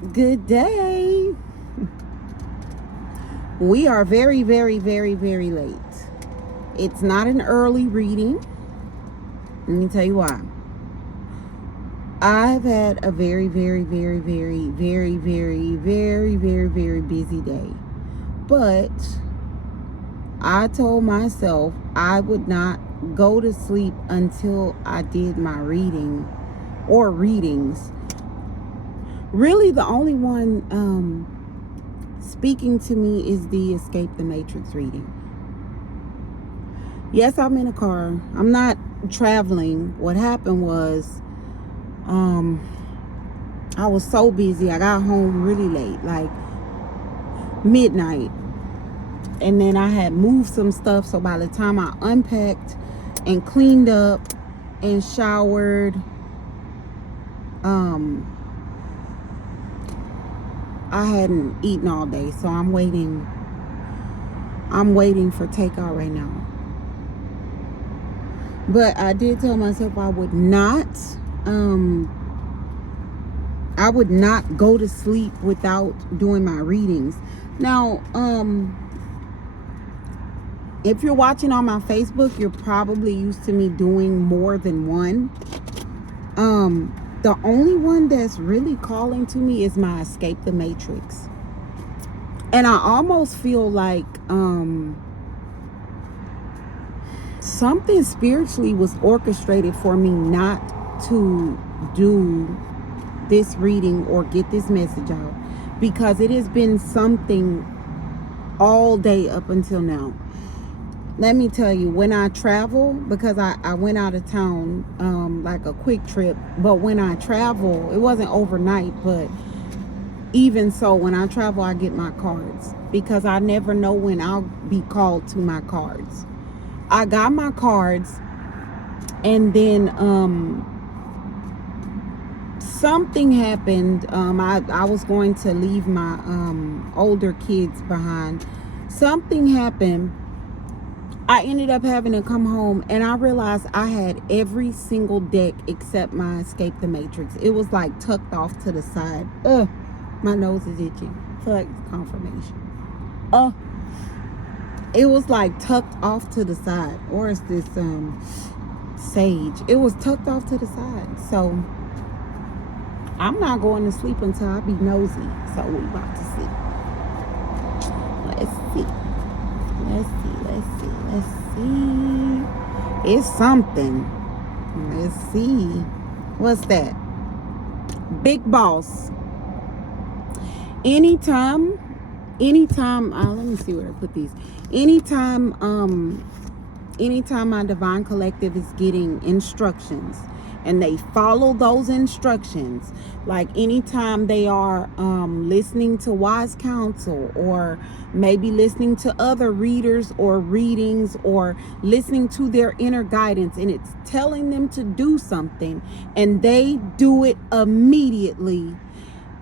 Good day. We are very, very, very, very late. It's not an early reading. Let me tell you why. I've had a very, very, very, very, very, very, very, very, very busy day. But I told myself I would not go to sleep until I did my reading or readings. Really, the only one speaking to me is the Escape the Matrix reading. Yes, I'm in a car. I'm not traveling. What happened was I was so busy. I got home really late, like midnight. And then I had moved some stuff. So by the time I unpacked and cleaned up and showered, I hadn't eaten all day. So I'm waiting for takeout right now. But I did tell myself I would not go to sleep without doing my readings. Now, if you're watching on my Facebook, you're probably used to me doing more than one. The only one that's really calling to me is my Escape the Matrix. And I almost feel like something spiritually was orchestrated for me not to do this reading or get this message out, because it has been something all day up until now. Let me tell you, when I travel, because I went out of town, like a quick trip, but when I travel, it wasn't overnight, but even so, when I travel, I get my cards, because I never know when I'll be called to my cards. I got my cards, and then something happened. I was going to leave my older kids behind. Something happened. I ended up having to come home, and I realized I had every single deck except my Escape the Matrix. It was like tucked off to the side. My nose is itching. I feel like it's confirmation. It was like tucked off to the side. Or is this sage? It was tucked off to the side. So I'm not going to sleep until I be nosy. So we about to see. Let's see. It's something. Let's see. What's that? Big boss. Anytime, let me see where I put these. Anytime my divine collective is getting instructions and they follow those instructions, like anytime they are listening to wise counsel, or maybe listening to other readers or readings, or listening to their inner guidance, and it's telling them to do something and they do it immediately,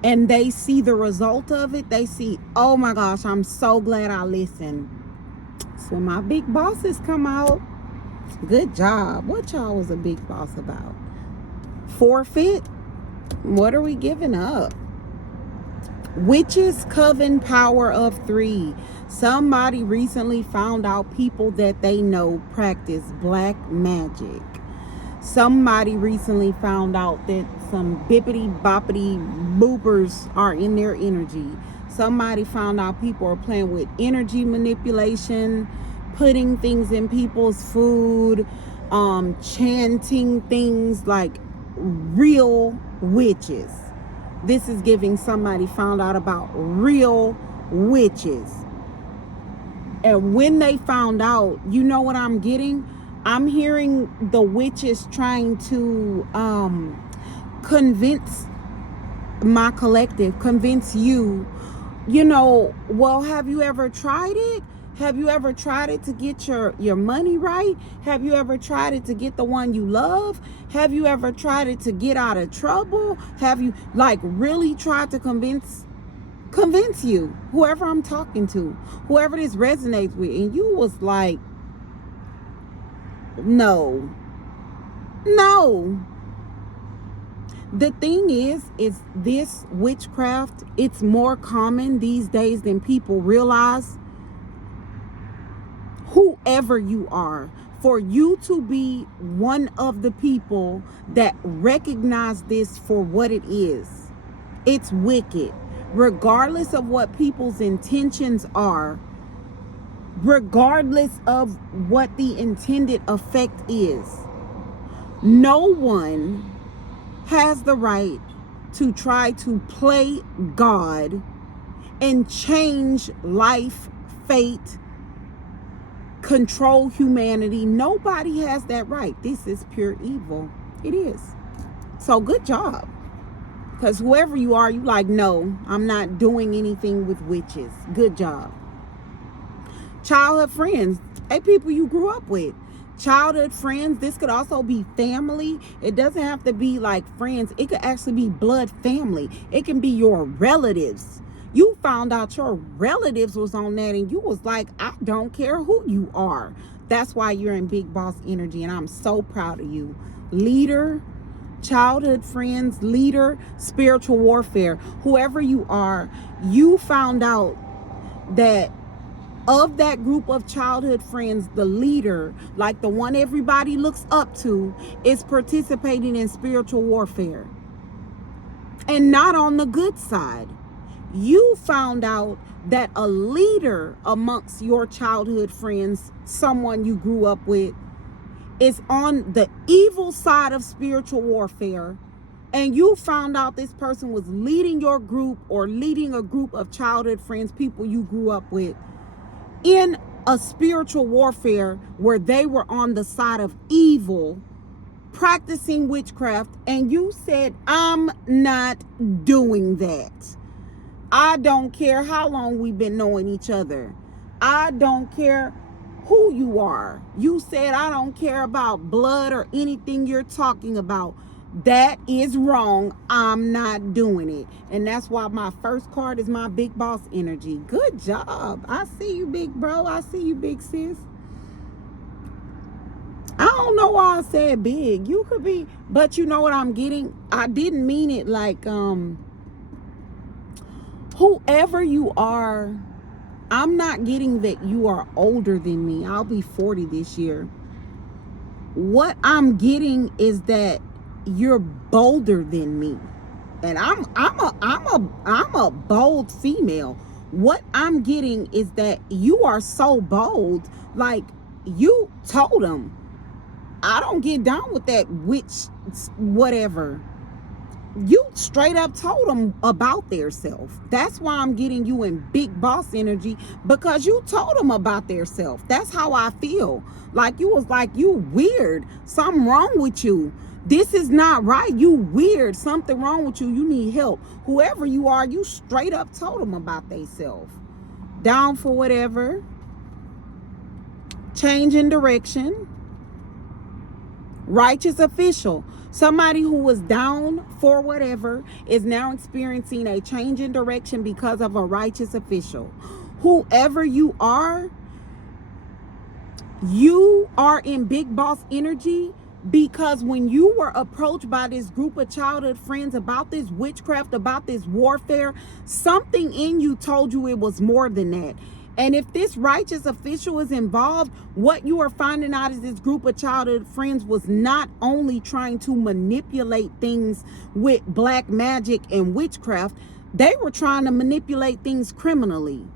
and they see the result of it, they see, oh my gosh, I'm so glad I listened. So when my big bosses come out, good job. What y'all was a big boss about? Forfeit? What are we giving up? Witches, coven, power of 3. Somebody recently found out people that they know practice black magic. Somebody recently found out that some bippity boppity boopers are in their energy. Somebody found out people are playing with energy manipulation, putting things in people's food, chanting things, like real witches. This is giving somebody found out about real witches. And when they found out, you know what I'm getting? I'm hearing the witches trying to convince my collective, convince you, well, have you ever tried it? Have you ever tried it to get your money right? Have you ever tried it to get the one you love? Have you ever tried it to get out of trouble? Have you really tried to convince you, whoever I'm talking to, whoever this resonates with, and you was like, no. The thing is this witchcraft, it's more common these days than people realize. Whoever you are, for you to be one of the people that recognize this for what it is, it's wicked. Regardless of what people's intentions are, regardless of what the intended effect is, no one has the right to try to play God and change life, fate, control humanity. Nobody has that right. This is pure evil. It is. So good job. Because whoever you are, you like, no, I'm not doing anything with witches. Good job. Childhood friends, people you grew up with. Childhood friends, this could also be family. It doesn't have to be like friends. It could actually be blood family. It can be your relatives. You found out your relatives was on that and you was like, I don't care who you are. That's why you're in big boss energy, and I'm so proud of you. Leader, childhood friends, leader, spiritual warfare, whoever you are, you found out that of that group of childhood friends, the leader, like the one everybody looks up to, is participating in spiritual warfare and not on the good side. You found out that a leader amongst your childhood friends, someone you grew up with, is on the evil side of spiritual warfare, and you found out this person was leading your group or leading a group of childhood friends, people you grew up with, in a spiritual warfare where they were on the side of evil, practicing witchcraft, and you said, I'm not doing that. I don't care how long we've been knowing each other. I don't care who you are. You said, I don't care about blood or anything you're talking about. That is wrong. I'm not doing it. And that's why my first card is my big boss energy. Good job. I see you, big bro. I see you, big sis. I don't know why I said big. You could be, but you know what I'm getting? I didn't mean it like, whoever you are, I'm not getting that you are older than me. I'll be 40 this year. What I'm getting is that you're bolder than me, and I'm a bold female. What I'm getting is that you are so bold. Like, you told them, I don't get down with that witch whatever. You straight up told them about their self. That's why I'm getting you in big boss energy, because you told them about their self. That's how I feel. Like, you was like, you weird. Something wrong with you. This is not right. You weird. Something wrong with you. You need help. Whoever you are, you straight up told them about their self. Down for whatever. Change in direction. Righteous official. Somebody who was down for whatever is now experiencing a change in direction because of a righteous official. Whoever you are in big boss energy, because when you were approached by this group of childhood friends about this witchcraft, about this warfare, something in you told you it was more than that. And if this righteous official is involved, what you are finding out is this group of childhood friends was not only trying to manipulate things with black magic and witchcraft, they were trying to manipulate things criminally.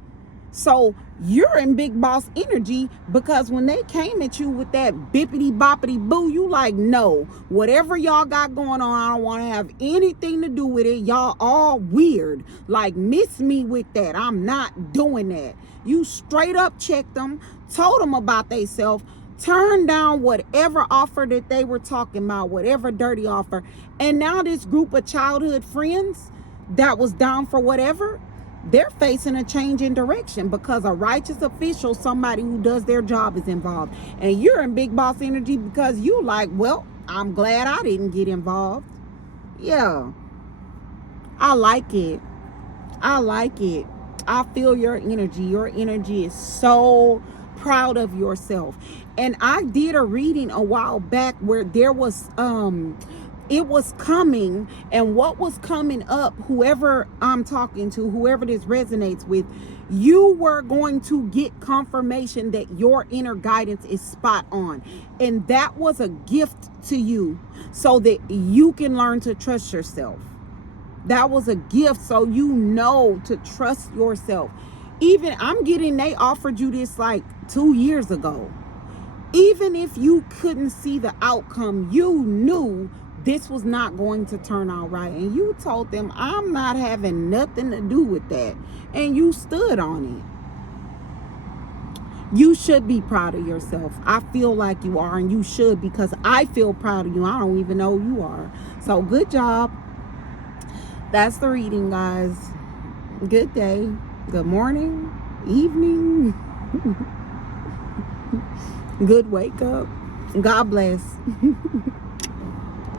So you're in big boss energy, because when they came at you with that bippity boppity boo, you like, no, whatever y'all got going on, I don't want to have anything to do with it. Y'all all weird. Like, miss me with that. I'm not doing that. You straight up checked them, told them about themselves, turned down whatever offer that they were talking about, whatever dirty offer. And now this group of childhood friends that was down for whatever, they're facing a change in direction because a righteous official, somebody who does their job, is involved. And you're in big boss energy because you like, well, I'm glad I didn't get involved. Yeah, I like it. I like it. I feel your energy. Your energy is so proud of yourself. And I did a reading a while back where there was It was coming, and what was coming up, whoever I'm talking to, whoever this resonates with, you were going to get confirmation that your inner guidance is spot on. And that was a gift to you so that you can learn to trust yourself. That was a gift so you know to trust yourself. Even I'm getting, they offered you this like 2 years ago. Even if you couldn't see the outcome, you knew this was not going to turn out right. And you told them, I'm not having nothing to do with that. And you stood on it. You should be proud of yourself. I feel like you are, and you should, because I feel proud of you. I don't even know you are. So good job. That's the reading, guys. Good day. Good morning. Evening. Good wake up. God bless.